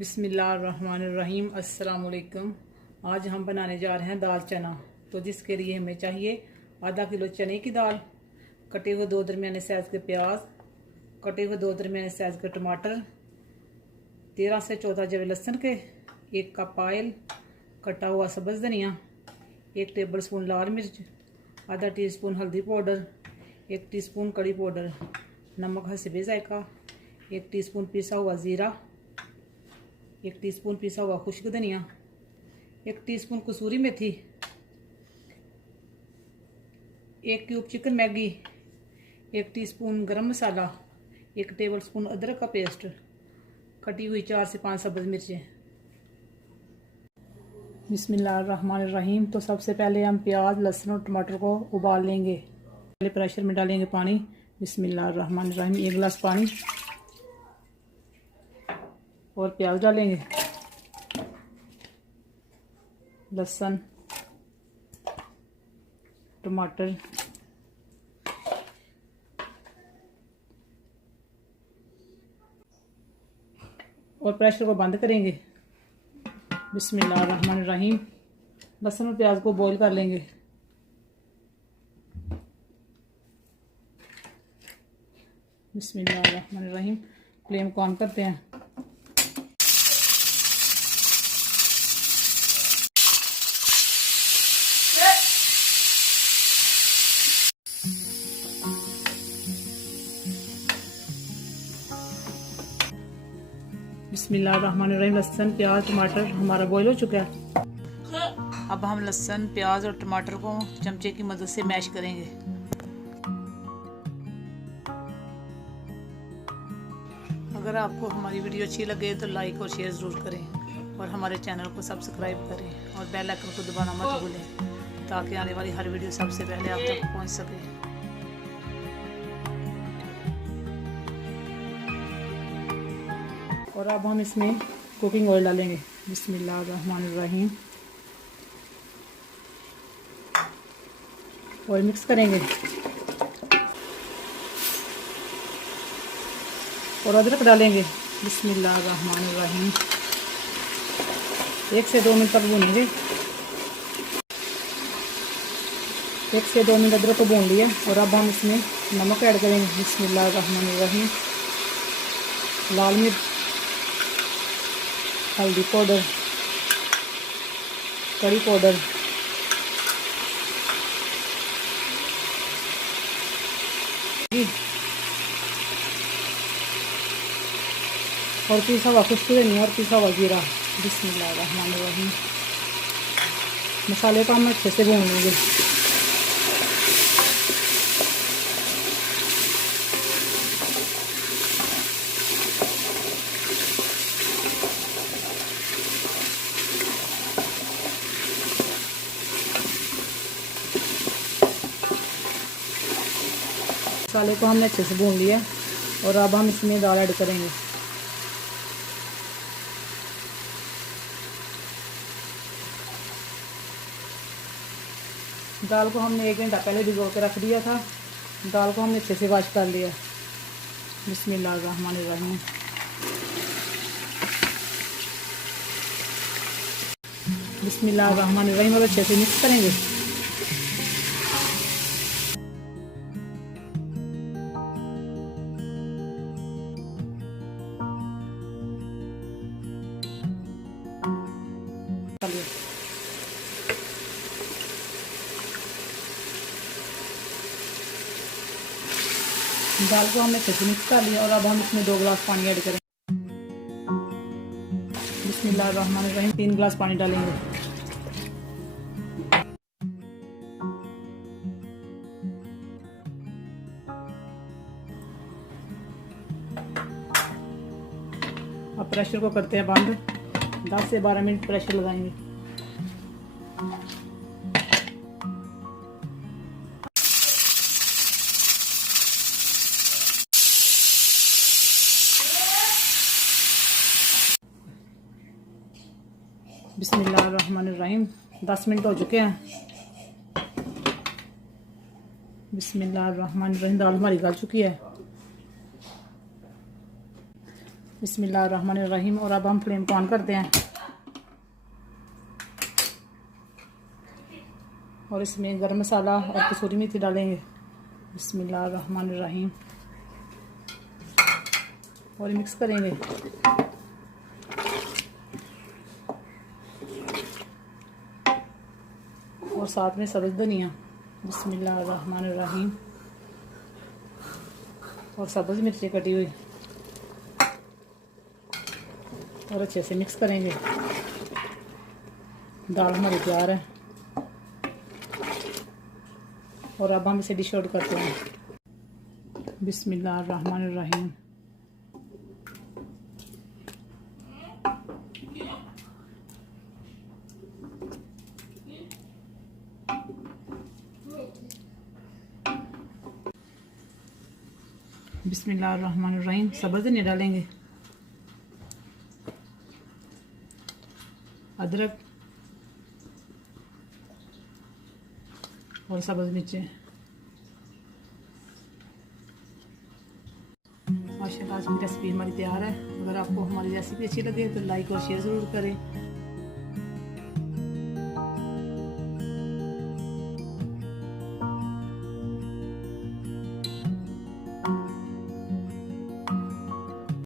बिस्मिल्लाहिर्रहमानिर्रहीम। अस्सलाम वालेकुम। आज हम बनाने जा रहे हैं दाल चना। तो जिसके लिए हमें चाहिए आधा किलो चने की दाल, कटे हुए 2 दरमियाने साइज़ के प्याज, कटे हुए 2 दरमियाने साइज़ के टमाटर, 13 से 14 जवे लहसुन के, 1 कप ऑयल, कटा हुआ सब्ज़ धनिया, 1 टेबल स्पून लाल मिर्च, आधा टीस्पून हल्दी पाउडर, 1 टीस्पून कड़ी पाउडर, नमक हस्बे ज़ायका, 1 टीस्पून पिसा हुआ ज़ीरा, 1 टीस्पून पिसा हुआ खुश्क धनिया, 1 टीस्पून कसूरी मेथी, 1 क्यूब चिकन मैगी, 1 टीस्पून गरम मसाला, 1 टेबल स्पून अदरक का पेस्ट, कटी हुई 4 से 5 सब्ज़ मिर्चें। बिस्मिल्लाहिर्रहमानिर्रहीम। तो सबसे पहले हम प्याज, लहसुन और टमाटर को उबाल लेंगे। पहले प्रेशर में डालेंगे पानी। बिस्मिल्लाहिर्रहमानिर्रहीम। 1 गिलास पानी और प्याज डालेंगे, लहसुन, टमाटर, और प्रेशर को बंद करेंगे। बिस्मिल्लाहिर्रहमानिर्रहीम। लहसुन और प्याज को बॉईल कर लेंगे। बिस्मिल्लाहिर्रहमानिर्रहीम। फ्लेम को ऑन करते हैं। बिस्मिल्लाहिर्रहमानिर्रहीम। लहसुन, प्याज, टमाटर हमारा बॉईल हो चुका है। अब हम लहसुन, प्याज और टमाटर को चमचे की मदद से मैश करेंगे। अगर आपको हमारी वीडियो अच्छी लगे तो लाइक और शेयर ज़रूर करें और हमारे चैनल को सब्सक्राइब करें और बेल आइकन को दबाना मत भूलें ताकि आने वाली हर वीडियो सबसे पहले आप तक पहुंच सके। और अब हम इसमें कुकिंग ऑयल डालेंगे। बिस्मिल्लाहिर्रहमानिर्रहीम। ऑयल मिक्स करेंगे और अदरक डालेंगे। बिस्मिल्लाहिर्रहमानिर्रहीम। 1 से 2 मिनट तक भूनेंगे। 1 से 2 मिनट अदरक को भून लिया और अब हम इसमें नमक ऐड करेंगे। बिस्मिल्लाहिर्रहमानिर्रहीम। लाल मिर्च, हल्दी पाउडर, कड़ी पाउडर, और पिसा हुआ खुश्क धनिया और पिसा हुआ जीरा। बिस्मिल्लाहिर्रहमानिर्रहीम। मसाले को हम अच्छे से भून लेंगे। मसाले को हमने अच्छे से भून लिया और अब हम इसमें दाल ऐड करेंगे। दाल को हमने 1 घंटा पहले भिगो के रख दिया था। दाल को हमने अच्छे से वॉश कर लिया। बिस्मिल्लाहिर्रहमानिर्रहीम। बिस्मिल्लाहिर्रहमानिर्रहीम। और अच्छे से मिक्स करेंगे। दाल को हमने अच्छे से मिक्स कर लिया और अब हम इसमें 2 गिलास पानी ऐड करेंगे। बिस्मिल्लाहिर्रहमानिर्रहीम। 3 गिलास पानी डालेंगे। अब प्रेशर को करते हैं बंद। 10 से 12 मिनट प्रेशर लगाएंगे। बिस्मिल्लाहिर्रहमानिर्रहीम। 10 मिनट हो चुके हैं। बिस्मिल्लाहिर्रहमानिर्रहीम। दाल हमारी गल चुकी है। बिस्मिल्लाहिर्रहमानिर्रहीम। और अब हम फ्लेम को ऑन करते हैं और इसमें गरम मसाला और कसूरी मेथी डालेंगे। बिस्मिल्लाहिर्रहमानिर्रहीम और मिक्स करेंगे। और साथ में सब्ज़ धनिया। बिस्मिल्लाहिर्रहमानिर्रहीम और सब्ज़ मिर्ची कटी हुई और अच्छे से मिक्स करेंगे। दाल हमारी तैयार है और अब हम इसे डिश आउट करते हैं। बिस्मिल्लाहिर्रहमानिर्रहीम। बिस्मिल्लाहिर्रहमानिर्रहीम। सब्ज़ धनिया डालेंगे, अदरक और सब्ज़ मिर्चें। माशाल्लाह आज की रेसिपी हमारी तैयार है। अगर आपको हमारी रेसिपी अच्छी लगे तो लाइक और शेयर ज़रूर करें।